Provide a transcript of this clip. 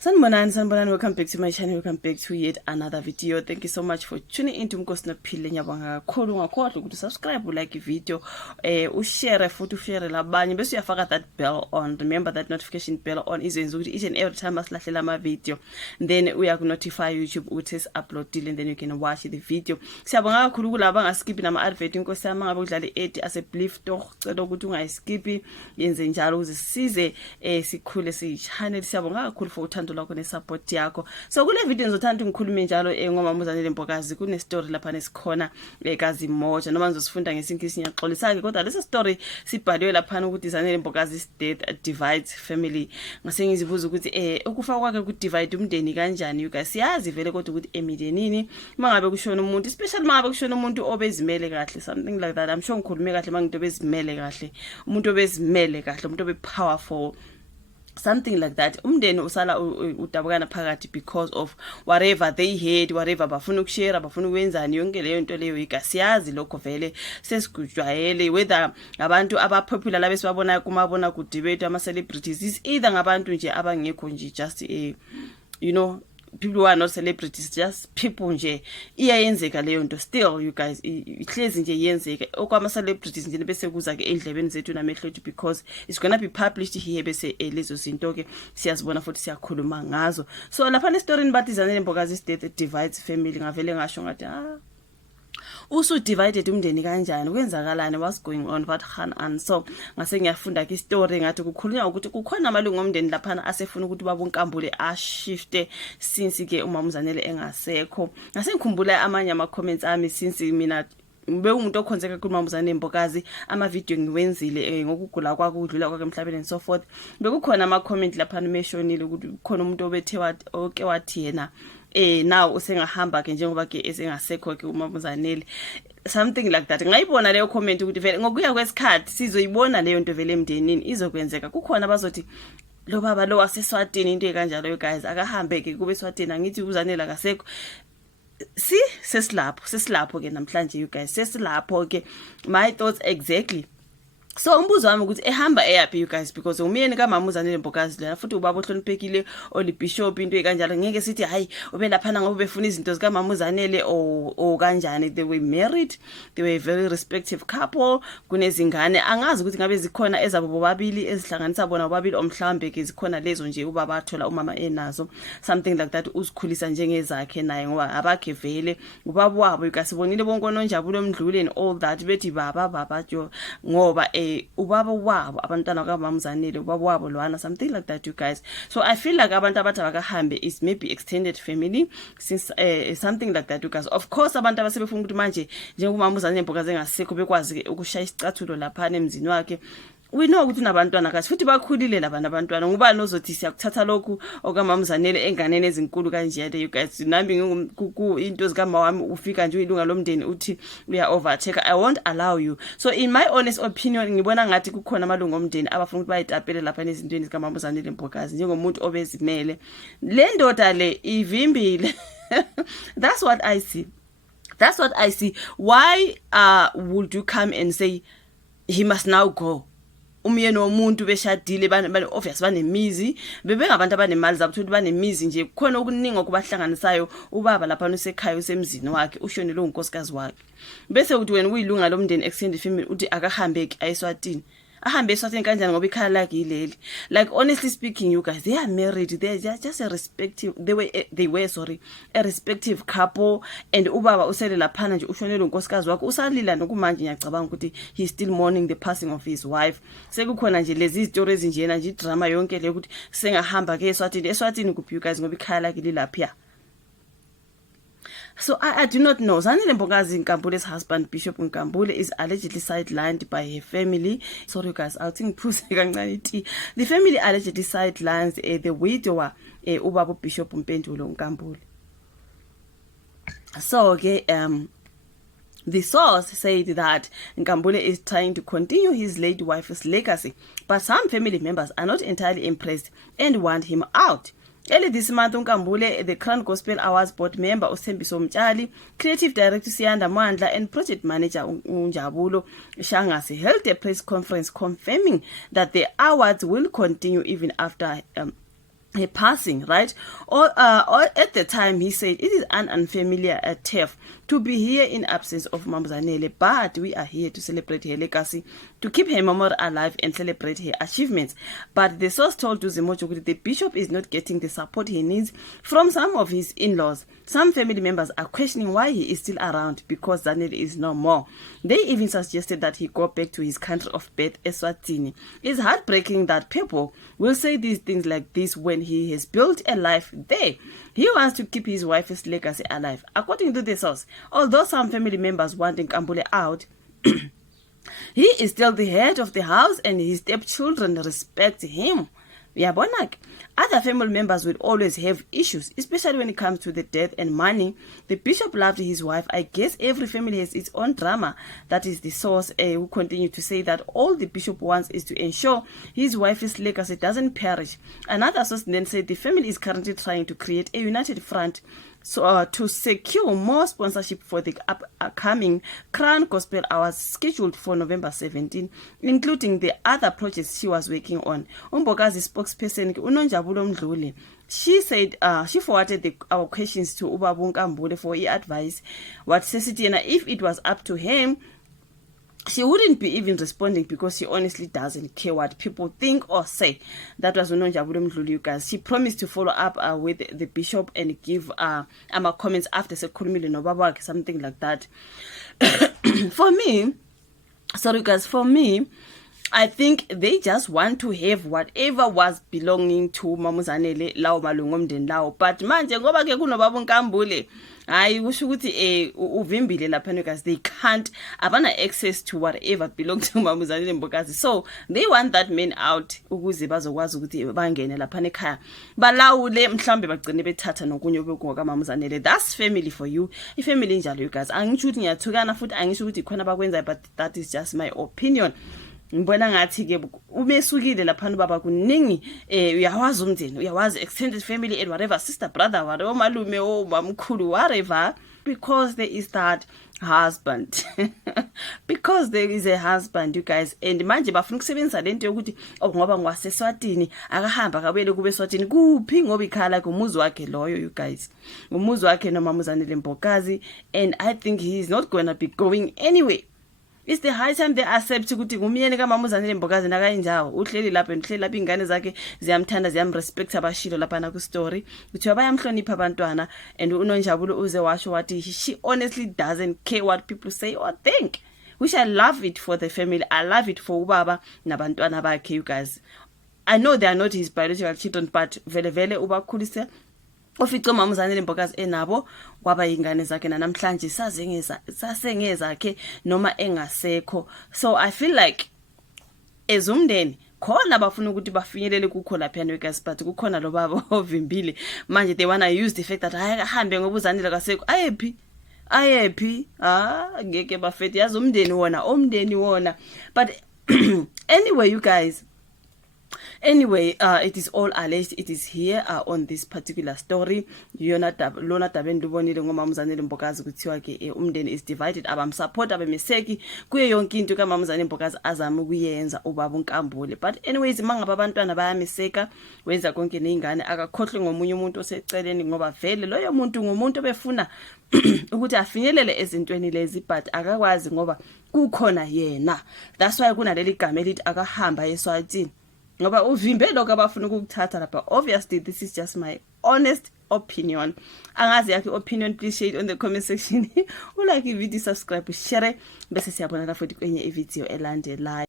Sanibonani, welcome back to my channel, welcome back to yet another video. Thank you so much for tuning into Mkosi Nophile. Ngiyabonga kakhulu, ungakhohlwa ukuthi subscribe, like video, ushare futhi ushare labanye bese uyafaka that bell on. Remember that notification bell on izenza ukuthi each and every time asilahlela ama video, then uya ku notify YouTube ukuthi uploadile, and then you can watch the video. Siyabonga kakhulu kulabo angaskip nama advert. Inkosi yami ngabe udlala i-ad ase-belief doch cela ukuthi ungayiskip, yenze njalo ukuze size sikhule siyi-channel. Siyabonga kakhulu for uthando lakho ne-support yakho. So kule video ngizothanda ngikhulume njalo ngomama uZanele Mbokazi. Kune story lapha nesikhona kazi moja noma ngizosifunda ngesingisi ngiyaxolisa ke, kodwa lesi story sibhaliwe lapha ukuthi Zanele Mbokazi's death divides family. Ngase ngizibuza ukuthi ukufa kwakhe ku divide umndeni kanjani. You guys siyazi vele kodwa ukuthi emidenini mangabe kushona umuntu, especially mangabe kushona umuntu obezimele kahle, something like that. I'm sure ngikhulume kahle manginto bezimele kahle, umuntu obezimele kahle, umuntu obe powerful, something like that. Umndeni usala udabukana phakathi because of whatever they had, whatever bafuna ukushare, bafuna ukwenzani, yonke leyo nto leyo ikasiyazi lokho vele sesigujwayele, whether abantu abapopular labesibabona kumabona ku debate ama celebrities, is either ngabantu nje abangekho nje, just you know, people who are not celebrities, just people nje. Iyayenzeka leyo nto still, you guys, ihlezi nje yenzeka okwama celebrities nje bese kuza ke endlebeni zethu namehlo ethu, because it's gonna be published here bese lezo zinto ke siyazibona futhi siyakhuluma ngazo. So lapha ne story bathi Zanele Mbokazi's death divides family. Ngavele ngasho ngathi usu divided umndeni kanjani, kwenzakalani, what's going on, what khan. So ngase ngiyafunda ke story ngathi kukhulunywa ukuthi kukhona amalungu omndeni lapha asefuna ukuthi babuNkambule ashifte since ke umama uZanele engasekho. Ngase ngikhumbula amanye ama comments ami since mina ube umuntu okhonzeka kuMama uZanele Mbokazi, ama video ngiwenzile ngokugula kwakhe, ukudlula kwakhe emhlabeni and so forth. Bekukhona ama comment lapha meshonile ukuthi khona umuntu obethe oke wathi yena now usengahamba ke njengoba ke esengasekho ke uMama uZanele, something like that. Ngayibona leyo comment ukuthi vele ngokuya kwesikhathi sizoyibona leyo nto vele emndenini izokwenzeka. Kukhona bazothi lo baba lo waseSwatini into ekanjalo, you guys akahambe ke kube eSwatini, angithi uZanele akasekho. Sesilapho ke namhlanje, you guys, sesilapho ke. My thoughts exactly. So umbuzo wami ukuthi ehamba eyapi, you guys, because umyeni kaMama uZanele Mbokazi lana futhi ubaba ohloniphekile oli bishop into ekanjalo, ngeke sithi hayi ube lapha ngoba befuna izinto zika Mama uZanele o kanjani. They were married, they were a very respective couple, kunezingane. Angazi ukuthi ngabe zikhona ezabo bobabili ezihlanganisa bona bobabili omhlambe ke zikhona lezo nje ubaba athola umama enazo, something like that, uzikhulisa njengezakhe naye ngoba abakhe vele ubaba wabo. Ukasibonile bonke ononjabulo Mdluli and all that, bethi baba jo ngoba ubaba wabo abantwana kaMama uZanele, ubaba wabo lwana, something like that, you guys. So I feel like abantu abathi bakahambe is maybe extended family, since something like that, you guys. Of course abantu abasebefuna ukuthi manje njengoba uMama uZanele Mbokazi engasekho bekwazi ukushaya isicathulo lapha emzini wakhe. We know ukuthi nabantwana kahle futhi bakhulile labana abantwana. Ngubani ozothi siyakuthatha lokhu okaMama uZanele enganeni ezinkulu kanje, you guys. Nami into zikama wami ufika nje uyilunga lomndeni uthi uya overtake. I won't allow you. So in my honest opinion ngibona ngathi kukhona amalungu omndeni abafuna ukuthi bayitapele lapha ezintweni zikaMama uZanele Mbokazi njengomuntu obezimele. Le ndoda le ivimbile. That's what I see. That's what I see. Why would you come and say he must now go? Umyeni womuntu beshadile bane obvious banemizi, bebengabantu abanemali zabo ukuthi banemizi nje, khona okuningi okubahlanganisayo. Ubaba lapha usekhaya usemzini wakhe, ushonile unkosikazi wakhe, bese uthi wena uyilunga lomndeni extended family uthi akahambeki ayiSwatini. Ahambe eSwatini kanjani ngoba ikhaya lakhe ileli? Like honestly speaking, you guys, they are married, they are just a respective, they were a respective couple, and ubaba usele lapha nje ushonele unkosikazi wakhe, usalila nokumanje. Ngiyacabanga ukuthi he still mourning the passing of his wife. Sekukhona nje lezi stories njena nje drama yonke le ukuthi sengahamba ke eSwatini kuphi, you guys, ngoba ikhaya lakhe lilapha. So I do not know. Zanele Mbokazi Nkambule's husband, Bishop Nkambule, is allegedly sidelined by her family. Sorry guys, I'll think the family allegedly sidelines the widower ubaba Bishop Mpendulo Nkambule. So okay, the source said that Nkambule is trying to continue his late wife's legacy, but some family members are not entirely impressed and want him out. Early this month, Nkambule, the Crown Gospel Awards board member Usembiso Mtshali, creative director Siyanda Mandla, and project manager Unjabulo Shangase held a press conference confirming that the awards will continue even after passing, right? Or at the time he said it is an unfamiliar turf to be here in absence of Mama Zanele, but we are here to celebrate her legacy, to keep her memory alive and celebrate her achievements. But the source told Tuzemocho that the bishop is not getting the support he needs from some of his in-laws. Some family members are questioning why he is still around because Zanele is no more. They even suggested that he go back to his country of birth, Eswatini. It's heartbreaking that people will say these things like this when he has built a life there. He wants to keep his wife's legacy alive. According to the source, although some family members want Nkambule out, he is still the head of the house and his stepchildren respect him. Other family members will always have issues, especially when it comes to the death and money. The bishop loved his wife. I guess every family has its own drama. That is the source who continue to say that all the bishop wants is to ensure his wife's legacy doesn't perish. Another source then said the family is currently trying to create a united front to secure more sponsorship for the upcoming Crown Gospel Hours scheduled for November 17, including the other projects she was working on. Umbokazi spokesperson Unonjabulo Mdluli, she said she forwarded our questions to Ubaba Nkambule for advice. What says it, if it was up to him, she wouldn't be even responding because she honestly doesn't care what people think or say. That was Unonjabulo Mdluli, you guys. She promised to follow up with the bishop and give comments after Sekhulumile Nobaba, something like that. For me, I think they just want to have whatever was belonging to Mamuzanele lao malungu omndeni lawo. But manje ngoba ke kunobaba uNkambule, hayi kusho ukuthi uvimbile lapha because they can't abana access to whatever belongs to Mamuzanele Mbokazi. So they want that man out ukuze bazokwazi ukuthi bangene lapha ekhaya balawule mhlambe bagcine bethatha nokunye obekuka Mamuzanele. That's family for you. Ifamily njalo you guys. Angisho ukuthi ngiyathukana futhi angisho ukuthi khona bakwenza, but that is just my opinion. Ngibona ngathi ke umesukile lapha baba kuningi uyawazi umndeni, uyawazi extended family and whatever, sister brother whatever, malume mamkhulu whatever, because there is that husband. Because there is a husband, you guys. And manje bafuna ukusebenzisa lento yokuthi ngoba ngwaseSwatini akahamba kabele kube eSwatini kuphi ngoba ikhala kumuzi wakhe loyo, you guys. Umuzi wakhe noMamuzanele Mbokazi, and I think he is not going to be going anywhere. It's the high time they accept ukuthi ngumyeni kaMamuzanele Mbokazi nakayinjawo uhleli lapha uhleli lapha ingane zakhe ziyamthanda ziyamrespect abashilo lapha na ku story ukuthi bayamhlonipha abantwana, and uNonjabulo uze washo wathi she honestly doesn't care what people say or think, which I love it for the family. I love it for ubaba nabantwana bakhe, you guys. I know they are not his biological children, but vele ubakhulise ofico Mamuzanele Mbokazi enabo kwaba ingane zakhe namhlanje sasengezakhe noma engasekho. So I feel like ezumndeni khona bafuna ukuthi bafinyelele kukho lapha guys, but kukhona lo baba ovimbile manje they wanna use the fact that ahambe ngoba uZanele kasekho ayephi ngeke bafethi yazi umndeni wona. But anyway, you guys, it is all alleged. It is here on this particular story. Lona tabeni lubonile ngoMamuzanele Mbokazi kuthiwa ke umndeni is divided, abamsupport abemeseki kuye yonke into kaMamuzanele Mbokazi azama ukuyenza ubaba uNkambule. But anyways, mangaba abantwana bayameseka wenza konke nezingane akakhohle ngomunye umuntu oseceleni ngoba vele loyo muntu ngumuntu obefuna ukuthi afinyelele ezintweni lezi, but akakwazi ngoba kukhona yena. That's why kunaleli gama elithi akahamba eSwatini ngoba uvimbe lokho abafuna ukukuthatha lapha. Obviously this is just my honest opinion. Angazi yakhe opinion, please share it on the comment section. Ulike video, subscribe, share bese siyabonana futhi kwenye video elandelayo.